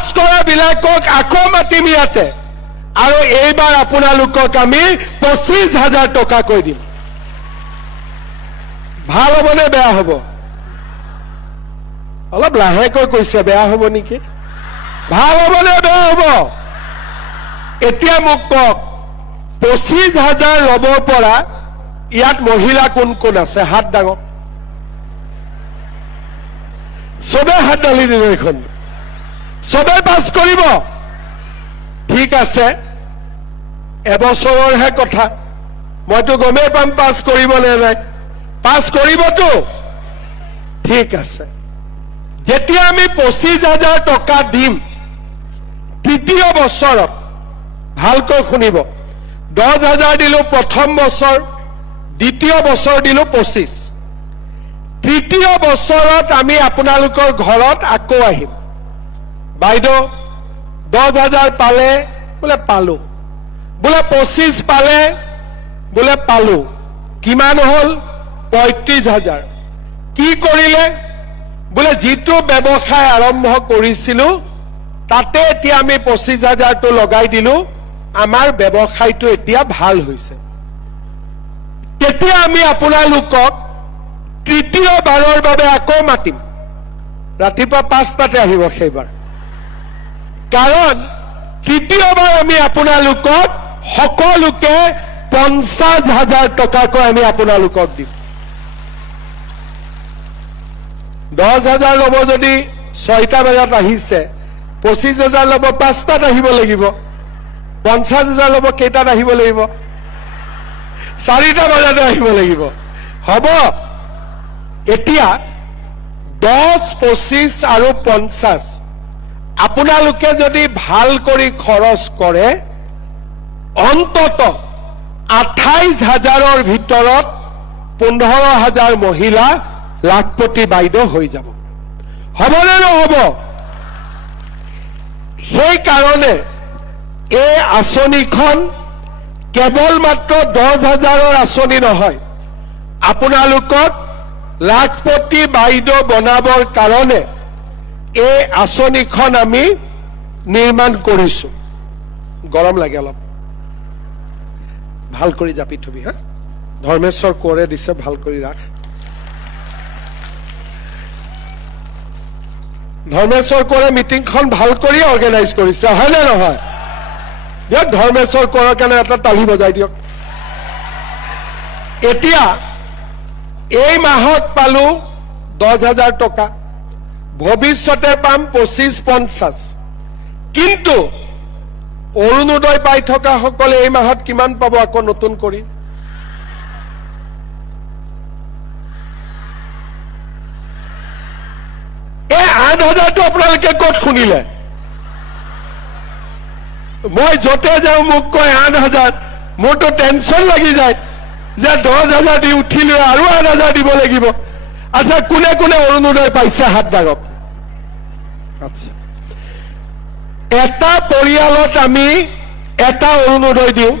পাছ কৰা বিলাকক আকৌ মাতিম ইয়াতে আৰু এইবাৰ আপোনালোকক আমি 25,000 টকাকৈ দিম ভাল হ'বনে বেয়া হ'ব অলপ লাহেকৈ কৈছে বেয়া হ'ব নেকি ভাল হ'বনে বেয়া হ'ব এতিয়া মোক কওক 25,000 ল'বৰ পৰা ইয়াত মহিলা কোন কোন আছে হাত ডাঙক সবে হাত ডালি দিলে এখন সবে পাছ কৰিব ঠিক আছে এবছৰৰহে কথা মইতো গমেই পাম পাছ কৰিব নে নাই পাছ কৰিবতো ঠিক আছে যেতিয়া আমি 25,000 টকা দিম তৃতীয় বছৰত ভালকৈ শুনিব 10,000 দিলো প্ৰথম বছৰ দ্বিতীয় বছৰ দিলো 25 তৃতীয় বছৰত আমি আপোনালোকৰ ঘৰত আকৌ আহিম বাইদেউ 10,000 পালে বোলে পালো বোলে 25 পালে বোলে পালো কিমান হল 35,000 কি কৰিলে বোলে যিটো ব্যৱসায় আৰম্ভ কৰিছিলো তাতে এতিয়া আমি 25,000 টো লগাই দিলো আমাৰ ব্যৱসায়টো এতিয়া ভাল হৈছে তেতিয়া আমি আপোনালোকক তৃতীয়বাৰৰ বাবে আকৌ মাতিম ৰাতিপুৱা 5টাতে আহিব সেইবাৰ কাৰণ তৃতীয়বাৰ আমি আপোনালোকক সকলোকে 50,000 টকাকৈ আমি আপোনালোকক দিম 10,000 ল'ব যদি 6টা বজাত আহিছে 25,000 ল'ব 5টাত আহিব লাগিব 50,000 ল'ব কেইটাত আহিব লাগিব 4টা বজাতে আহিব লাগিব হ'ব এতিয়া 10 25 আৰু 50 আপোনালোকে যদি ভাল কৰি খৰচ কৰে অন্তত 28,000ৰ ভিতৰত 15,000 মহিলা লাখপতি বাইদেউ হৈ যাব হ'বনে নহ'ব সেই কাৰণে এই আঁচনিখন কেৱল মাত্ৰ 10,000ৰ আঁচনি নহয় আপোনালোকক লাখপতি বাইদেউ বনাবৰ কাৰণে এই আঁচনিখন আমি নিৰ্মাণ কৰিছো গৰম লাগে অলপ ভাল কৰি জাপি থবি হা ধৰ্মেশ্বৰ কোঁৱৰে দিছে ভাল কৰি ৰাখ ধৰ্মেশ্বৰ কোঁৱৰে মিটিংখন ভাল কৰি অৰ্গেনাইজ কৰিছে হয়নে নহয় দিয়ক ধৰ্মেশ্বৰ কোঁৱৰৰ কাৰণে এটা তালি বজাই দিয়ক এতিয়া এই মাহত পালো 10,000 টকা ভৱিষ্যতে পাম 25-50 কিন্তু অৰুণোদয় পাই থকা সকলে এই মাহত কিমান পাব আকৌ নতুন কৰি এই 8,000 টো আপোনালোকে ক'ত শুনিলে মই যতে যাওঁ মোক কয় 8,000 মোৰতো টেনচন লাগি যায় যে 10,000 দি উঠিলে আৰু 8,000 দিব লাগিব আচ্ছা কোনে কোনে অৰুণোদয় পাইছে হাত ডাঙক আচ্ছা এটা পৰিয়ালত আমি এটা অৰুণোদয় দিওঁ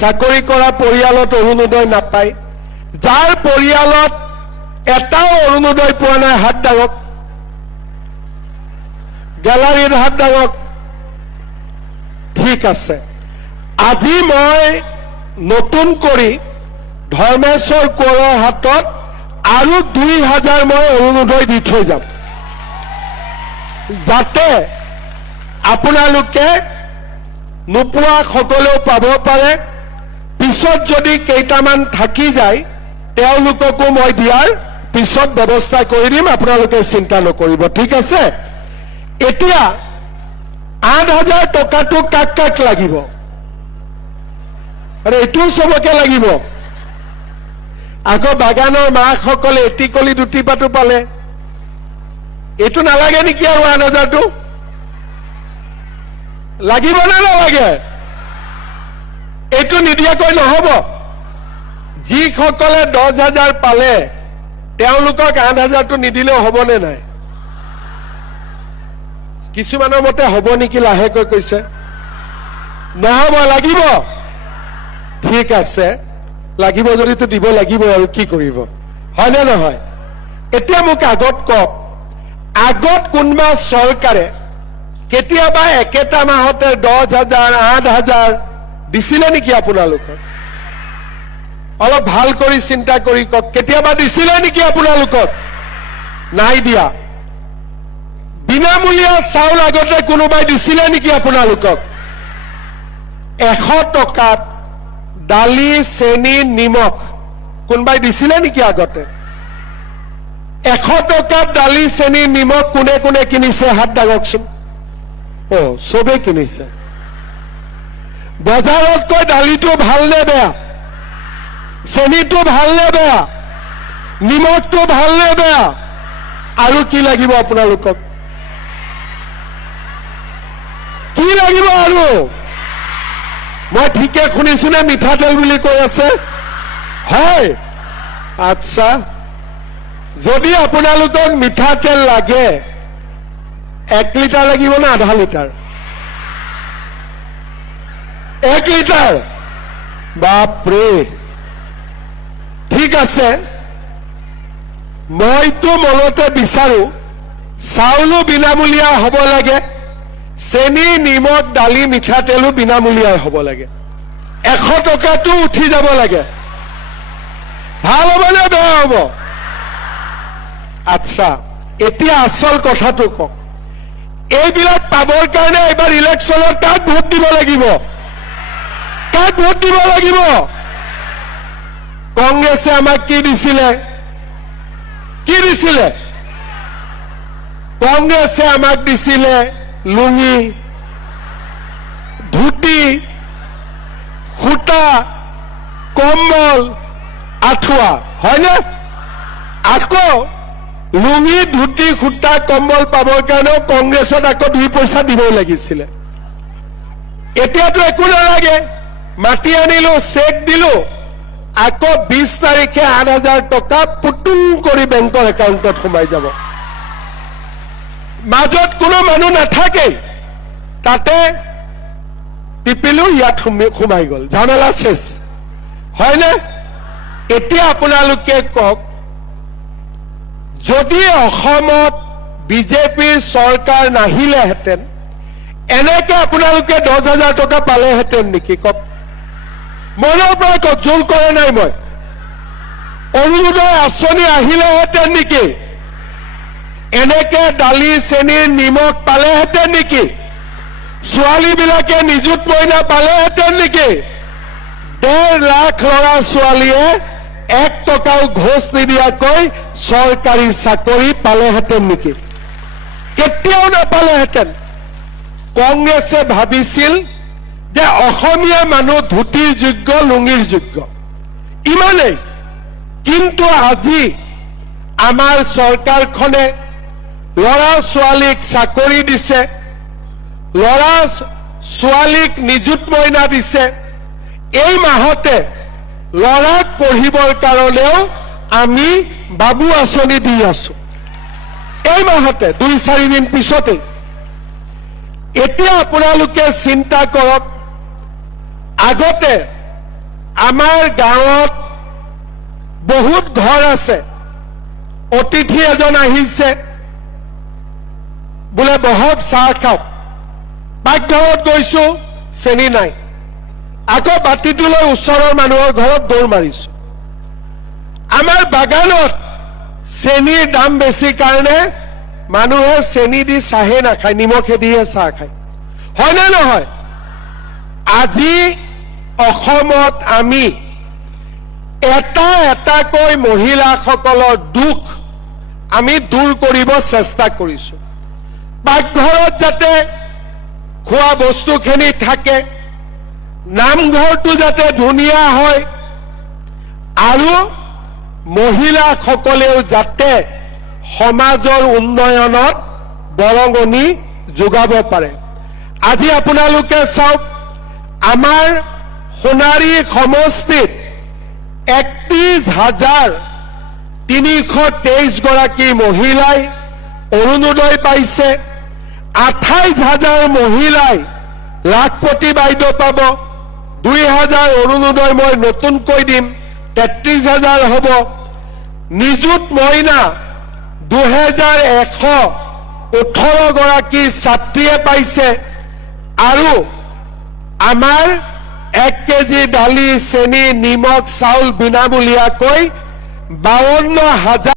চাকৰি কৰা পৰিয়ালত অৰুণোদয় নাপায় যাৰ পৰিয়ালত এটাও অৰুণোদয় পোৱা নাই হাত ডাঙক গ্যালাৰীৰ হাত ডাঙক ঠিক আছে আজি মই নতুন কৰি ধৰ্মেশ্বৰ কোঁৱৰৰ হাতত আৰু 2,000 মই অৰুণোদয় দি থৈ যাম যাতে আপোনালোকে নোপোৱা সকলেও পাব পাৰে পিছত যদি কেইটামান থাকি যায় তেওঁলোককো মই দিয়াৰ পিছত ব্যৱস্থা কৰি দিম আপোনালোকে চিন্তা নকৰিব ঠিক আছে এতিয়া 8,000 টকাটো কাক কাক লাগিব আৰে এইটো সবকে লাগিব আকৌ বাগানৰ মাকসকলে এটিকলি দুটিপাটো পালে এইটো নালাগে নেকি আৰু 8,000 টো লাগিব না নালাগে এইটো নিদিয়াকৈ নহব যিসকলে 10,000 পালে তেওঁলোকক 8,000 টো নিদিলেও হ'বনে নাই কিছুমানৰ মতে হ'ব নেকি লাহেকৈ কৈছে নহব লাগিব ঠিক আছে লাগিব যদি তো দিব লাগিব আৰু কি কৰিব হয় না নহয় এতিয়া মোক আগত কক আগত কোনবা চৰকাৰে কেতিয়াবা একেটা মাহতে 10,000 8,000 দিছিলে নেকি আপোনালোকে অলপ ভাল কৰি চিন্তা কৰি কক কেতিয়াবা দিছিলে নেকি আপোনালোকে নাই দিয়া বিনামূলীয়া চাউল আগতে কোনোবাই দিছিলে নেকি আপোনালোকে 100 টকাত দালি চেনি নিমখ কোনোবাই দিছিলে নেকি আগতে 100 টকাত দালি চেনি নিমখ কোনে কোনে কিনিছে হাত দাগকচোন ও সবে কিনিছে বজাৰতকৈ দালিটো ভাল নে বেয়া চেনিটো ভাল নে বেয়া নিমখটো ভাল নে বেয়া আৰু কি লাগিব আপোনালোকক কি লাগিব আৰু মই ঠিকে শুনিছো নে মিঠাতেল বুলি কৈ আছে হয় আচ্ছা যদি আপোনালোকক মিঠাতেল লাগে 1 লিটাৰ লাগিব না আধা লিটাৰ 1 লিটাৰ বাপৰে ঠিক আছে মইতো মনতে বিচাৰো চাউলো বিনামূলীয়া হ'ব লাগে চেনি নিমখ দালি মিঠাতেলো বিনামূলীয়া হ'ব লাগে 100 টকাটো উঠি যাব লাগে ভাল হ'ব নে বেয়া হ'ব আচ্ছা এতিয়া আসল কথাটো কক এইবিলাক পাবৰ কাৰণে এবাৰ ইলেকশ্যনত কাক ভোট দিব লাগিব কংগ্ৰেছে আমাক কি দিছিলে কংগ্ৰেছে আমাক দিছিলে লুঙি ধুতি সূতা কম্বল আঁঠুৱা হয়নে আকৌ লুঙি ধুতি সূতা কম্বল পাবৰ কাৰণেও কংগ্ৰেছত আকৌ 2 পইচা দিবই লাগিছিলে এতিয়াতো একো নালাগে মাটি আনিলো চেক দিলো আকৌ 20 তাৰিখে 8,000 টকা পুটুং কৰি বেংকৰ একাউণ্টত সোমাই যাব মাজত কোনো মানুহ নাথাকে তাতে টিপিলো ইয়াত সোমাই গল ঝামেলা শেষ হয়নে এতিয়া আপোনালোকে কক যদি অসমত বিজেপিৰ চৰকাৰ নাহিলেহেঁতেন এনেকে আপোনালোকে 10,000 টকা পালেহেঁতেন নেকি কক মনৰ পৰা কক জোৰ কৰে নাই মই অৰুণোদয় আঁচনি আহিলেহেঁতেন নেকি এনেকে দালি চেনি নিমখ পালেহেঁতেন নেকি ছোৱালীবিলাকে নিযুত মইনা পালেহেঁতেন নেকি 1.5 লাখ ল'ৰা ছোৱালীয়ে 1 টকাও ঘোষ নিদিয়াকৈ চৰকাৰী চাকৰি পালেহেঁতেন নেকি কেতিয়াও নাপালেহেঁতেন কংগ্ৰেছে ভাবিছিল যে অসমীয়া মানুহ ধুতিৰ যোগ্য লুঙিৰ যোগ্য ইমানেই কিন্তু আজি আমাৰ চৰকাৰখনে ল'ৰা ছোৱালীক চাকৰি দিছে ল'ৰা ছোৱালীক নিযুত মইনা দিছে এই মাহতে ল'ৰাক পঢ়িবৰ কাৰণেও আমি বাবু আঁচনি দি আছো এই মাহতে 2-4 দিন পিছতে এতিয়া আপোনালোকে চিন্তা কৰক আগতে আমাৰ গাঁৱত বহুত ঘৰ আছে অতিথি এজন আহিছে বোলে বহক চাহ খাওক পাকঘৰত গৈছো চেনি নাই আকৌ বাতিটো লৈ ওচৰৰ মানুহৰ ঘৰত দৌৰ মাৰিছো আমাৰ বাগানত চেনিৰ দাম বেছি কাৰণে মানুহে চেনি দি চাহে নাখায় নিমখে দিয়ে চাহ খায় হয় না নহয় আজি অসমত আমি এটা এটাকৈ মহিলাসকলৰ দুখ আমি দূৰ কৰিব চেষ্টা কৰিছো পাকঘৰত যাতে খোৱা বস্তুখিনি থাকে নামঘৰটো যাতে ধুনীয়া হয় আৰু মহিলাসকলেও যাতে সমাজৰ উন্নয়নত বৰঙণি যোগাব পাৰে আজি আপোনালোকে চাওক আমাৰ সোণাৰী সমষ্টিত 31,323 গৰাকী মহিলাই অৰুণোদয় পাইছে 28,000 মহিলাই লাখপতি বাইদেউ পাব 2,000 অৰুণোদয় মই নতুনকৈ দিম 33,000 হ'ব নিযুত মইনা 2,100 18 গৰাকী ছাত্ৰীয়ে পাইছে আৰু আমাৰ 1 কেজি দালি চেনি নিমখ চাউল বিনামূলীয়াকৈ 52,000